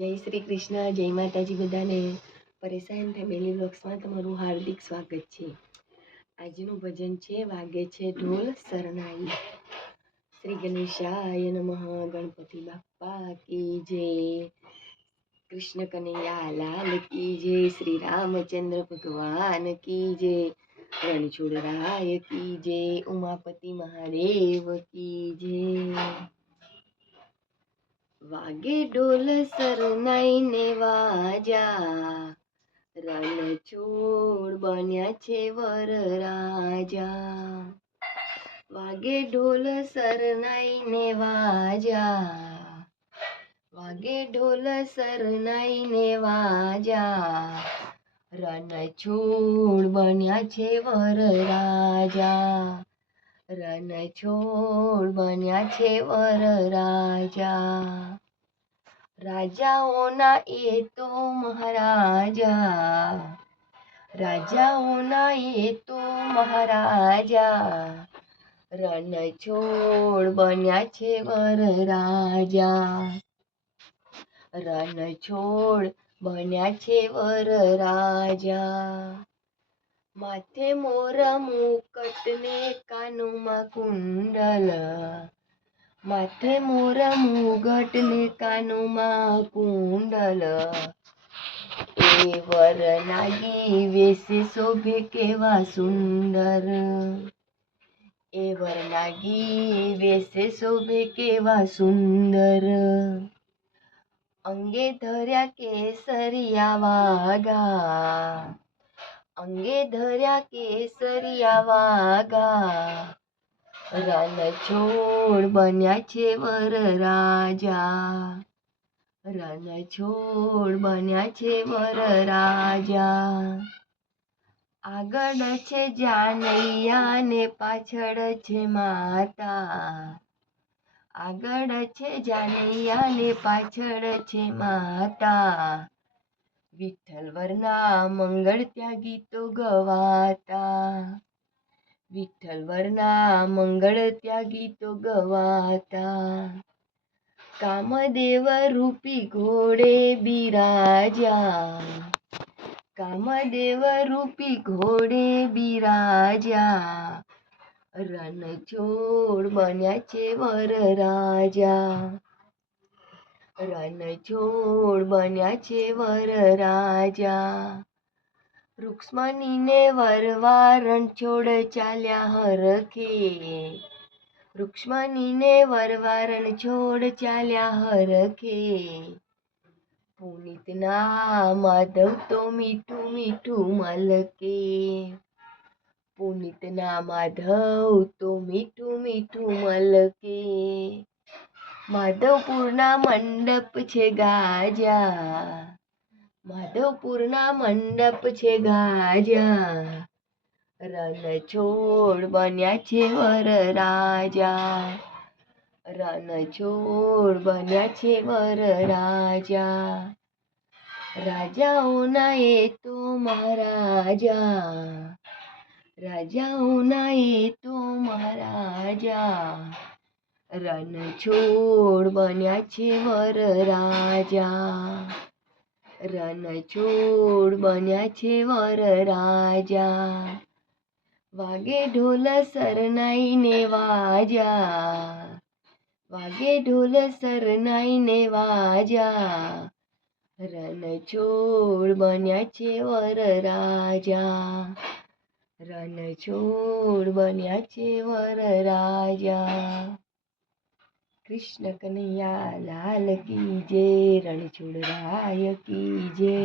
જય શ્રી કૃષ્ણ, જય માતાજી બધાને. પરેશાન ફેમિલી વ્લોગ્સમાં તમારું હાર્દિક સ્વાગત છે. આજનું ભજન છે વાગે છે ઢોલ શરણાઈ. શ્રી ગણેશાય નમઃ. ગણપતિ બાપ્પા કી જય. કૃષ્ણ કનૈયા લાલ કી જય. શ્રી રામચંદ્ર ભગવાન કી જય. રણછોડરાય કી જય. ઉમાપતિ મહાદેવ કી જય. વાગે ઢોલ શરણાઈ ને વાજા, રણછોડ બન્યા છે વર રાજા. વાગે ઢોલ શરણાઈ ને વાજા, વાગે ઢોલ શરણાઈ ને વાજા, રણછોડ બન્યા છે વર રાજા. રણછોડ બન્યા છે વર રાજા. રાજાઓના એ તો મહારાજા, રાજાઓના એ તો મહારાજા, રણછોડ બન્યા છે વર રાજા. રણછોડ બન્યા છે વર રાજા. માથે મોર મુકટ ને કાનમાં કુંડલ, માથે મોર મુગટ ને કાનમાં કુંડલ, એ વર નાગી વેશે શોભે કેવા સુંદર. એ વર નાગી વેશે શોભે કેવા સુંદર. અંગે ધર્યા કેસરિયા વાગા, અંગે ધર્યા કેસરિયા વાગા, રણછોડ બન્યા છે વર રાજા. રણછોડ બન્યા છે વર રાજા. આગળ છે જાનૈયા ને પાછળ છે માતા, આગળ છે જાનૈયા ને પાછળ છે માતા. વિઠ્ઠલ વરના મંગળ ત્યાં ગીતો ગવાતા, વિઠ્ઠલ વરના મંગળ ત્યાં ગીતો ગવાતા. કામદેવ રૂપી ઘોડે બિરાજા, કામદેવ રૂપી ઘોડે બિરાજા, રણછોડ બન્યા છે વર રાજા. રણછોડ બન્યા છે વર રાજા. રૂક્ષ્મણીને વરવા રણછોડ ચાલ્યા હરખે, રૂક્ષ્મણીને વરવા રણછોડ ચાલ્યા હરખે. પુનિતના માધવ તો મીઠું મીઠું મલકે, પુનિતના માધવ તો મીઠું મીઠું મલકે. માધવપુરના મંડપ છે ગાજા, માધવપુરના મંડપ છે ગાજા, રણછોડ બન્યા છે વર રાજા. રણછોડ બન્યા છે વર રાજા. રાજાઓના એ તો મહારાજા, રાજાઓના એ તો મહારાજા, રણછોડ બન્યા છે વર રાજા. રણછોડ બન્યા છે વર રાજા. વાગે ઢોલ શરણાઈ ને વાજા, વાગે ઢોલ શરણાઈ ને વાજા, રણછોડ બન્યા છે વર રાજા. રણછોડ બન્યા છે વર રાજા. કૃષ્ણ કનૈયા લાલ કી જય. રણછોડરાય કી જય.